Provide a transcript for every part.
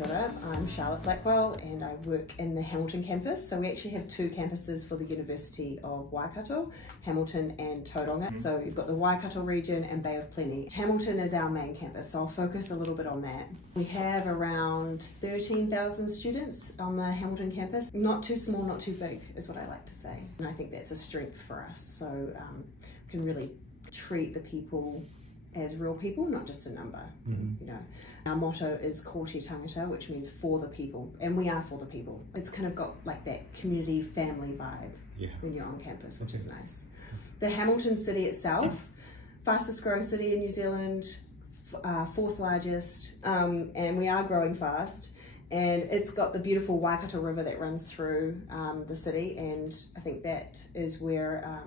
Kia ora. I'm Charlotte Blackwell and I work in the Hamilton campus. So we actually have two campuses for the University of Waikato, Hamilton and Tauranga. So you've got the Waikato region and Bay of Plenty. Hamilton is our main campus, so I'll focus a little bit on that. We have around 13,000 students on the Hamilton campus. Not too small, not too big is what I like to say. And I think that's a strength for us. So we can really treat the people as real people, not just a number. You know, our motto is Ko te tangata, which means for the people, and we are for the people. It's kind of got like that community family vibe when you're on campus, which is nice. The Hamilton city itself, fastest growing city in New Zealand, fourth largest, and we are growing fast. And it's got the beautiful Waikato River that runs through the city, and I think that is where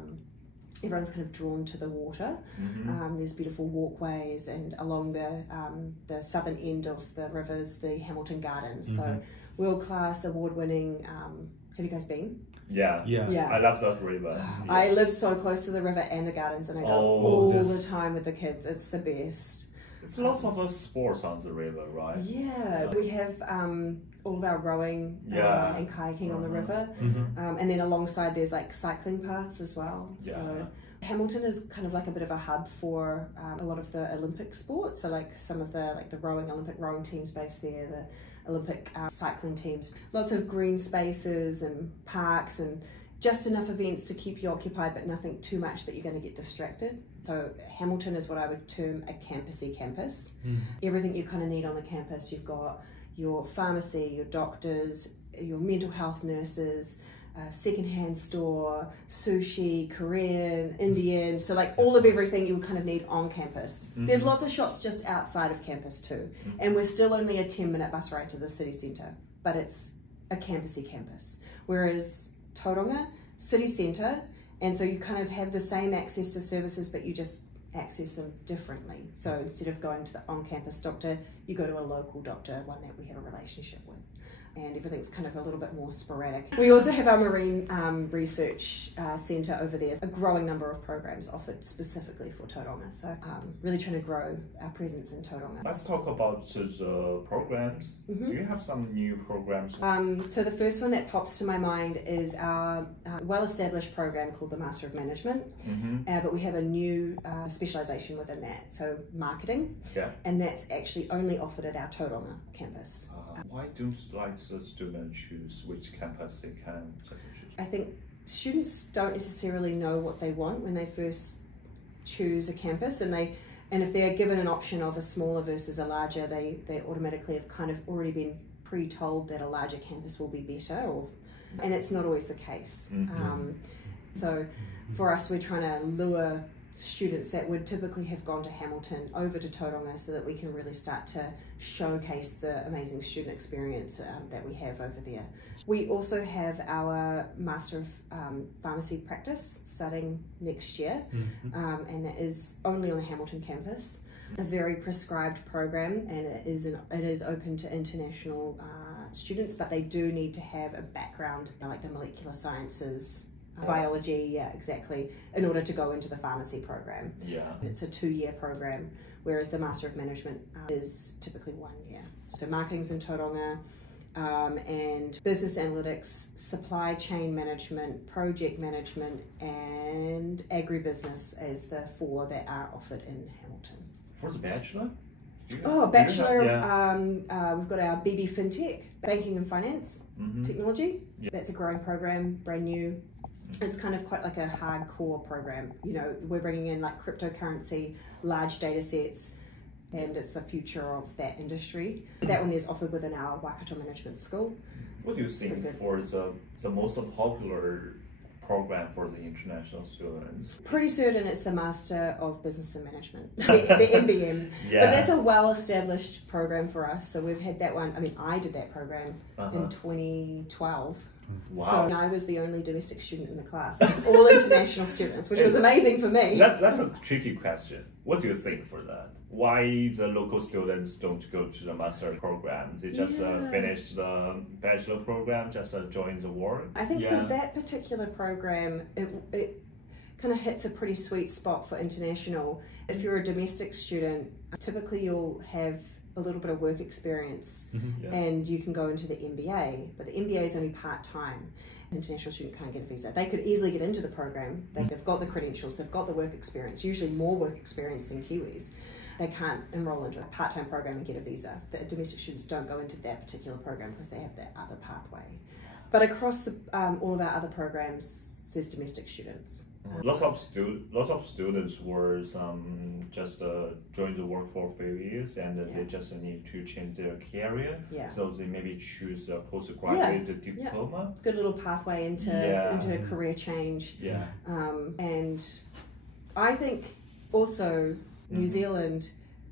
everyone's kind of drawn to the water. There's beautiful walkways, and along the southern end of the rivers, the Hamilton Gardens. So world-class, award-winning. Have you guys been? Yeah. I love that river. I live so close to the river and the gardens, and I go all the time with the kids. It's the best. It's lots of sports on the river, right? Yeah, we have all of our rowing and kayaking on the river, and then alongside there's like cycling paths as well. So Hamilton is kind of like a bit of a hub for a lot of the Olympic sports. So like some of the Olympic rowing teams based there, the Olympic cycling teams. Lots of green spaces and parks and just enough events to keep you occupied, but nothing too much that you're going to get distracted. So Hamilton is what I would term a campusy campus. Everything you kind of need on the campus. You've got your pharmacy, your doctors, your mental health nurses, secondhand store, sushi, Korean, Indian. So like all of everything you would kind of need on campus. There's lots of shops just outside of campus too. And we're still only a 10-minute bus ride to the city centre, but it's a campusy campus. Whereas Tauranga, city centre, and so you kind of have the same access to services, but you just access them differently. So instead of going to the on-campus doctor, you go to a local doctor, one that we have a relationship with. And everything's kind of a little bit more sporadic. We also have our marine research centre over there. A growing number of programs offered specifically for Tauranga. So really trying to grow our presence in Tauranga. Let's talk about the programs. Do you have some new programs? So the first one that pops to my mind is our well-established program called the Master of Management. But we have a new specialisation within that. So marketing. And that's actually only offered at our Tauranga campus. Why don't the students choose which campus they can choose? I think students don't necessarily know what they want when they first choose a campus, and if they're given an option of a smaller versus a larger, they automatically have kind of already been pre-told that a larger campus will be better, and it's not always the case. So for us, we're trying to lure students that would typically have gone to Hamilton over to Tauranga so that we can really start to showcase the amazing student experience that we have over there. We also have our Master of Pharmacy practice starting next year, and that is only on the Hamilton campus. A very prescribed program, and it is open to international students, but they do need to have a background like the molecular sciences, biology, exactly, in order to go into the pharmacy program. It's a 2-year program, whereas the Master of Management is typically 1 year. So marketing's in Tauranga, and business analytics, supply chain management, project management, and agribusiness as the 4 that are offered in Hamilton. For the bachelor? Bachelor, we've got our BB FinTech, Banking and Finance Technology. That's a growing program, brand new. It's kind of quite like a hardcore program. You know, we're bringing in like cryptocurrency, large data sets, and it's the future of that industry. That one is offered within our Waikato Management School. What do you think for the most popular program for the international students? Pretty certain it's the Master of Business and Management, the MBM. But that's a well-established program for us. So we've had that one. I mean, I did that program in 2012. Wow. So I was the only domestic student in the class. It was all international students, which was amazing for me. That's a tricky question. What do you think for that? Why the local students don't go to the master program? They just finish the bachelor program, just join the work? I think for that particular program, it kind of hits a pretty sweet spot for international. If you're a domestic student, typically you'll have a little bit of work experience, and you can go into the MBA, but the MBA is only part-time. International student can't get a visa. They could easily get into the program. They've got the credentials, they've got the work experience, usually more work experience than Kiwis. They can't enroll into a part-time program and get a visa. The domestic students don't go into that particular program because they have that other pathway. But across all of our other programs, there's domestic students. Lots of students were just join the work for a few years, and they just need to change their career. So they maybe choose a postgraduate diploma. Good little pathway into a career change. And I think also New Zealand,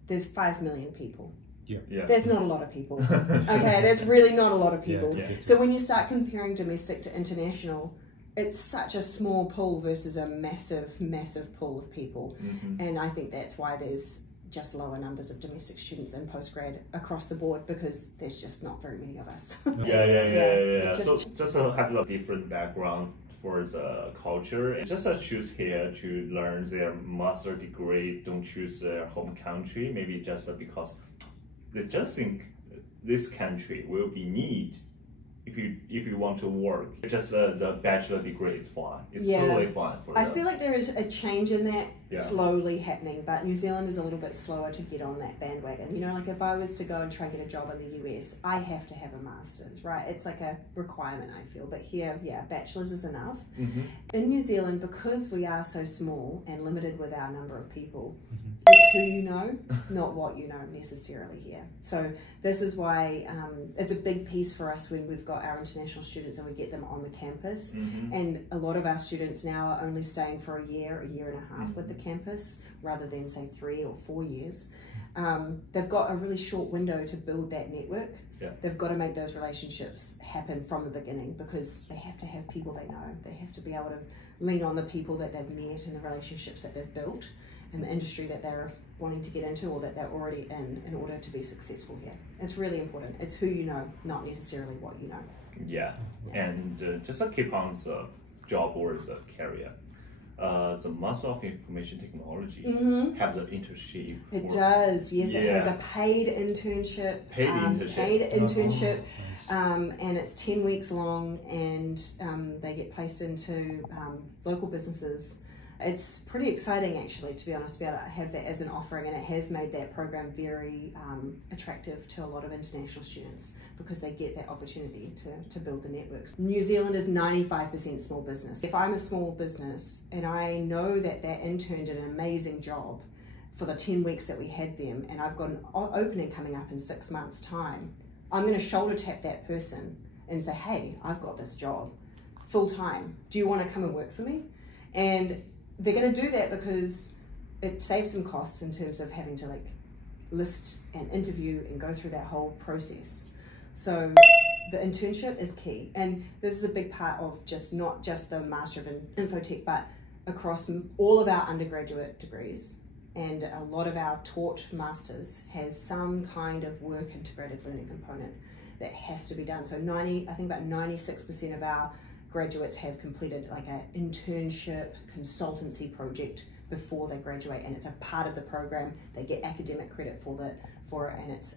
there's 5 million people. There's not a lot of people. Okay, there's really not a lot of people. So when you start comparing domestic to international, it's such a small pool versus a massive, massive pool of people. And I think that's why there's just lower numbers of domestic students in postgrad across the board, because there's just not very many of us. So just have a different background for the culture, and just choose here to learn their master degree, don't choose their home country, maybe just because they just think this country will be need if you want to work. Just the bachelor degree is fine. It's totally fine for them. I feel like there is a change in that slowly happening, but New Zealand is a little bit slower to get on that bandwagon. You know, like if I was to go and try and get a job in the US, I have to have a master's, right? It's like a requirement, I feel. But here, bachelor's is enough. In New Zealand, because we are so small and limited with our number of people, it's who you know, not what you know necessarily here. So this is why it's a big piece for us when we've got our international students and we get them on the campus. And a lot of our students now are only staying for a year and a half with the campus, rather than say 3 or 4 years. They've got a really short window to build that network. They've got to make those relationships happen from the beginning, because they have to have people they know. They have to be able to lean on the people that they've met and the relationships that they've built and the industry that they're wanting to get into or that they're already in order to be successful here. It's really important. It's who you know, not necessarily what you know. And just to keep on the job or the career, the Master of Information Technology have the internship. It does, yes. It has a paid internship. And it's 10 weeks long, and they get placed into local businesses. It's pretty exciting, actually, to be honest, to be able to have that as an offering, and it has made that program very attractive to a lot of international students, because they get that opportunity to build the networks. New Zealand is 95% small business. If I'm a small business and I know that intern did an amazing job for the 10 weeks that we had them, and I've got an opening coming up in 6 months' time, I'm going to shoulder tap that person and say, hey, I've got this job full time. Do you want to come and work for me? And they're going to do that because it saves them costs in terms of having to list and interview and go through that whole process. So the internship is key, and this is a big part of not just the Master of Infotech, but across all of our undergraduate degrees, and a lot of our taught masters has some kind of work integrated learning component that has to be done. So I think about 96% of our graduates have completed an internship consultancy project before they graduate, and it's a part of the program. They get academic credit for it, and it's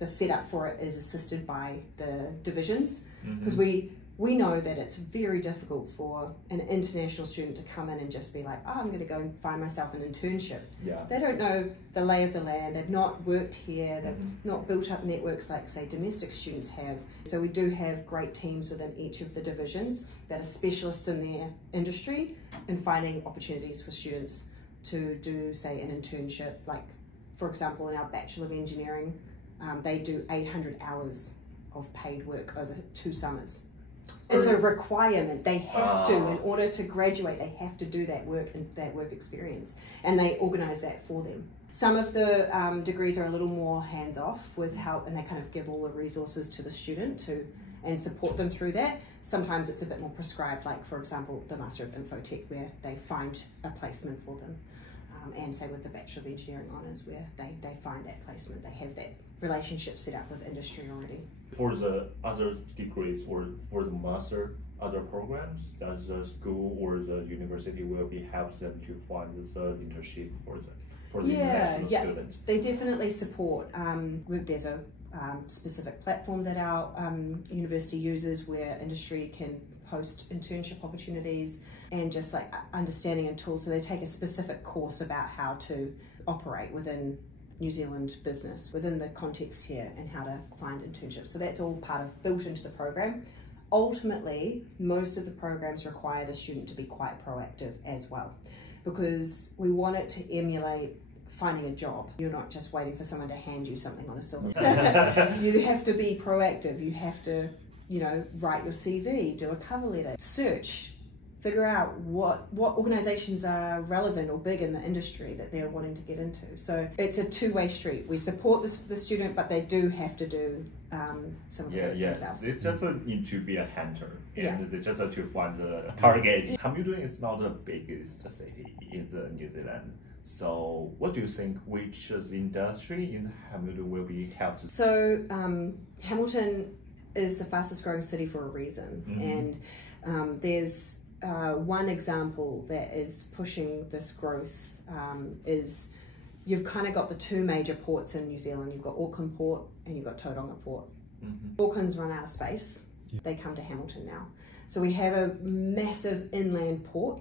the setup for it is assisted by the divisions, because we know that it's very difficult for an international student to come in and just be like, I'm going to go and find myself an internship. They don't know the lay of the land. They've not worked here. They've not built up networks like, say, domestic students have. So we do have great teams within each of the divisions that are specialists in their industry and finding opportunities for students to do, say, an internship. Like, for example, in our Bachelor of Engineering, they do 800 hours of paid work over 2 summers. It's a requirement. They have to, in order to graduate, they have to do that work and that work experience, and they organise that for them. Some of the degrees are a little more hands-off with help, and they kind of give all the resources to the student and support them through that. Sometimes it's a bit more prescribed, like, for example, the Master of Infotech, where they find a placement for them. And say with the Bachelor of Engineering Honours, where they find that placement. They have that relationship set up with industry already. For the other degrees or for the master, other programs, does the school or the university will help them to find the internship for them? for the international students? They definitely support. There's a specific platform that our university uses where industry can post internship opportunities and just like understanding and tools. So they take a specific course about how to operate within New Zealand business, within the context here, and how to find internships. So that's all built into the program. Ultimately, most of the programs require the student to be quite proactive as well, because we want it to emulate finding a job. You're not just waiting for someone to hand you something on a silver plate. You have to be proactive. You have to, write your CV, do a cover letter, search, figure out what organizations are relevant or big in the industry that they're wanting to get into. So it's a two-way street. We support the student, but they do have to do some of it themselves. They just need to be a hunter, and they just have to find the target. Hamilton is not the biggest city in New Zealand. So what do you think, which industry in Hamilton will be helped? So Hamilton is the fastest growing city for a reason. And there's one example that is pushing this growth is you've kind of got the two major ports in New Zealand. You've got Auckland Port and you've got Tauranga Port. Auckland's run out of space. They come to Hamilton now. So we have a massive inland port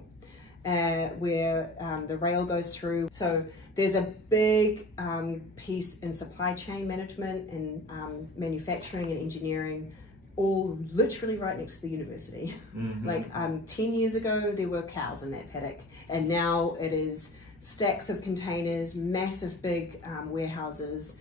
where the rail goes through. So there's a big piece in supply chain management and manufacturing and engineering, all literally right next to the university. Like 10 years ago, there were cows in that paddock, and now it is stacks of containers, massive big warehouses.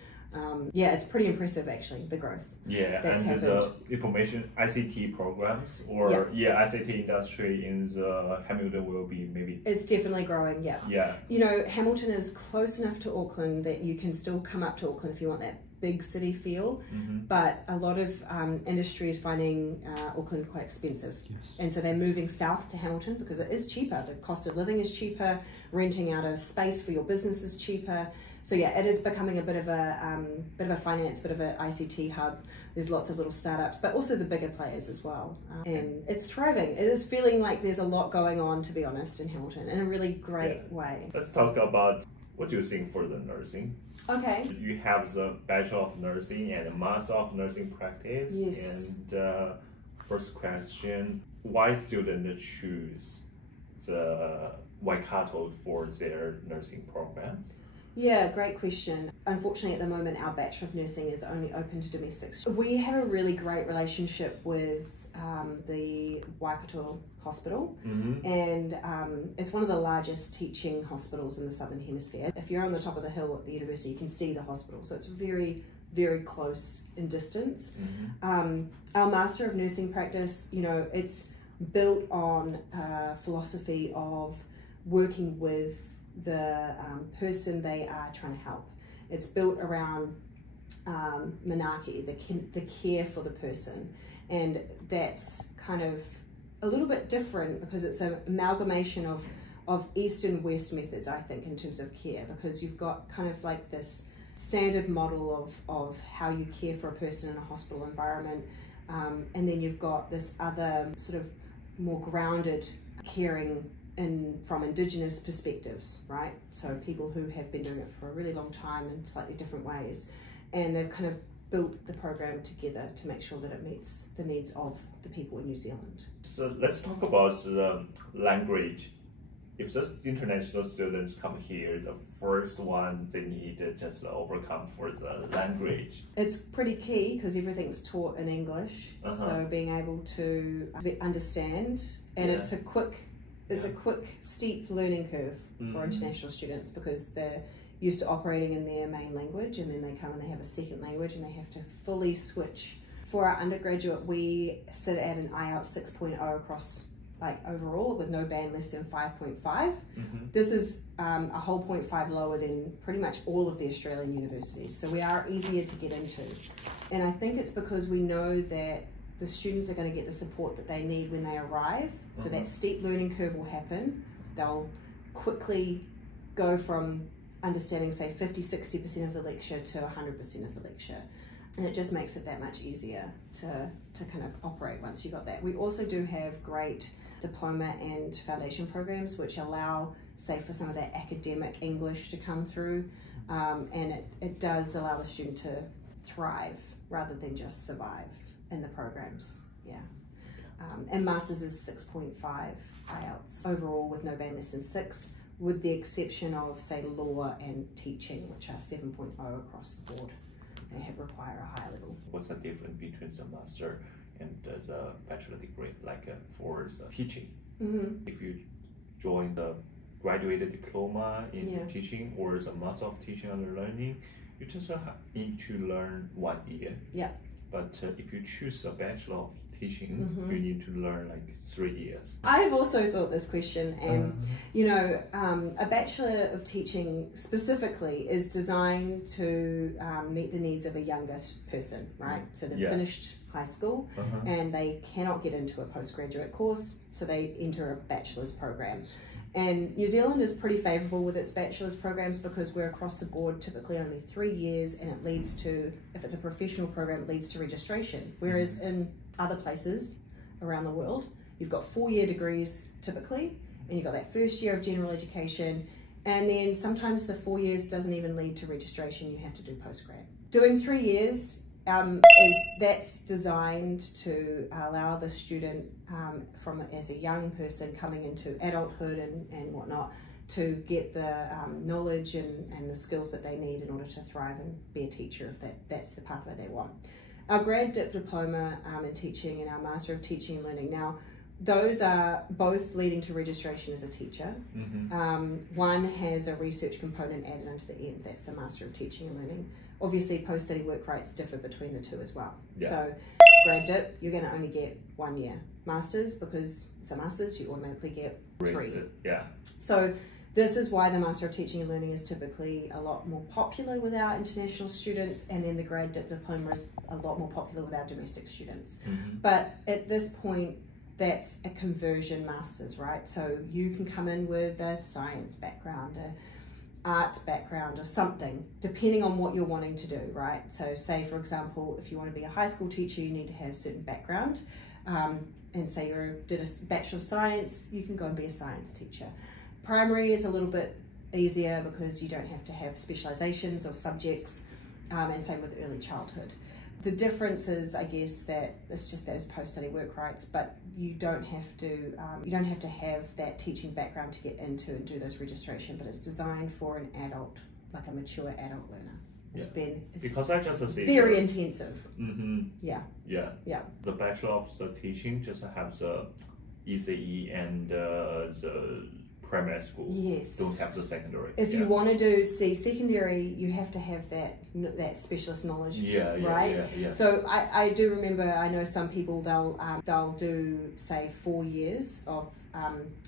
It's pretty impressive actually, the growth. That's and the information ICT programs or ICT industry in the Hamilton will be maybe. It's definitely growing. Hamilton is close enough to Auckland that you can still come up to Auckland if you want that big city feel, but a lot of industry is finding Auckland quite expensive, and so they're moving south to Hamilton because it is cheaper. The cost of living is cheaper, renting out a space for your business is cheaper. So it is becoming a bit of a finance, bit of an ICT hub. There's lots of little startups, but also the bigger players as well, and it's thriving. It is feeling like there's a lot going on, to be honest, in Hamilton in a really great way. Let's talk about what do you think for the nursing. Okay. You have the Bachelor of Nursing and a Master of Nursing practice. Yes. And first question, why students choose the Waikato for their nursing programs? Yeah, great question. Unfortunately, at the moment, our Bachelor of Nursing is only open to domestics. We have a really great relationship with the Waikato Hospital, and it's one of the largest teaching hospitals in the Southern Hemisphere. If you're on the top of the hill at the university, you can see the hospital, so it's very, very close in distance. Our Master of Nursing practice, it's built on a philosophy of working with the person they are trying to help. It's built around manaki, the care for the person, and that's kind of a little bit different because it's an amalgamation of East and West methods, I think, in terms of care, because you've got kind of like this standard model of how you care for a person in a hospital environment, and then you've got this other sort of more grounded caring from Indigenous perspectives, right? So people who have been doing it for a really long time in slightly different ways, and they've kind of built the program together to make sure that it meets the needs of the people in New Zealand. So let's talk about the language. If just international students come here, the first one they need to just overcome for the language. It's pretty key because everything's taught in English, so being able to understand, and it's a quick steep learning curve for international students because they're used to operating in their main language, and then they come and they have a second language and they have to fully switch. For our undergraduate, we sit at an IELTS 6.0 across overall with no band less than 5.5. This is a whole 0.5 lower than pretty much all of the Australian universities, so we are easier to get into, and I think it's because we know that the students are going to get the support that they need when they arrive. So that steep learning curve will happen. They'll quickly go from understanding, say, 50-60% of the lecture to 100% of the lecture. And it just makes it that much easier to kind of operate once you got that. We also do have great diploma and foundation programs which allow say for some of that academic English to come through, and it does allow the student to thrive rather than just survive in the programs. And Masters is 6.5 IELTS overall with no band less than 6, with the exception of, say, law and teaching, which are 7.0 across the board. They require a higher level. What's the difference between the master and the bachelor degree, like for the teaching? If you join the graduate diploma in teaching or the master of teaching and learning, you just need to learn 1 year. But if you choose a bachelor of teaching, you need to learn like 3 years. I've also thought this question, and a bachelor of teaching specifically is designed to meet the needs of a younger person, right? So they've finished high school and they cannot get into a postgraduate course, so they enter a bachelor's program. And New Zealand is pretty favourable with its bachelor's programs because we're across the board typically only 3 years, and it leads to, if it's a professional program, it leads to registration. Whereas in other places around the world, you've got 4-year degrees typically, and you've got that first year of general education, and then sometimes the 4 years doesn't even lead to registration, you have to do postgrad. Doing 3 years that's designed to allow the student as a young person coming into adulthood and whatnot to get the knowledge and the skills that they need in order to thrive and be a teacher if that's the pathway they want. Our grad dip diploma in teaching and our master of teaching and learning, now those are both leading to registration as a teacher. One has a research component added onto the end, that's the master of teaching and learning. Obviously post-study work rights differ between the two as well. So grad dip, you're going to only get 1 year. Masters, because it's a master's, you automatically get 3. So this is why the Master of Teaching and Learning is typically a lot more popular with our international students, and then the grad dip diploma is a lot more popular with our domestic students. But at this point, that's a conversion master's, right? So you can come in with a science background, a arts background or something, depending on what you're wanting to do, right? So say, for example, if you want to be a high school teacher, you need to have a certain background. And say you did a Bachelor of Science, you can go and be a science teacher. Primary is a little bit easier because you don't have to have specializations of subjects, and same with early childhood. The difference is, I guess, that it's just those post-study work rights, but you don't have to have that teaching background to get into and do those registration, but it's designed for an adult, like a mature adult learner. It's because I just see very intensive. The Bachelor of the Teaching just have the ECE and the primary school. Don't have the secondary. If you want to do secondary, you have to have that specialist knowledge. Right. So I do remember, I know some people they'll do say 4 years of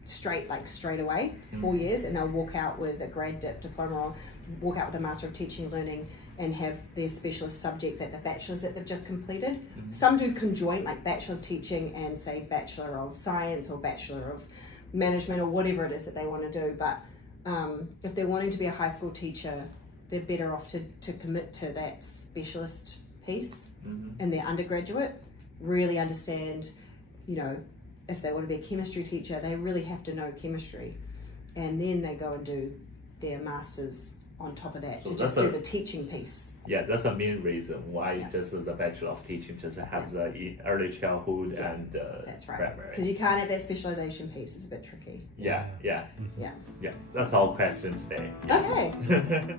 straight away. It's 4 years, and they'll walk out with a grad dip diploma or walk out with a Master of Teaching and Learning and have their specialist subject that the bachelor's that they've just completed. Some do conjoint, like Bachelor of Teaching and say Bachelor of Science or Bachelor of Management or whatever it is that they want to do. But if they're wanting to be a high school teacher, they're better off to commit to that specialist piece in their undergraduate, really understand, if they want to be a chemistry teacher, they really have to know chemistry, and then they go and do their master's on top of that, so to just do the teaching piece. That's the main reason why just the Bachelor of Teaching just have the early childhood and that's right, primary. Because you can't have that specialization piece. It's a bit tricky. That's all questions today. Okay.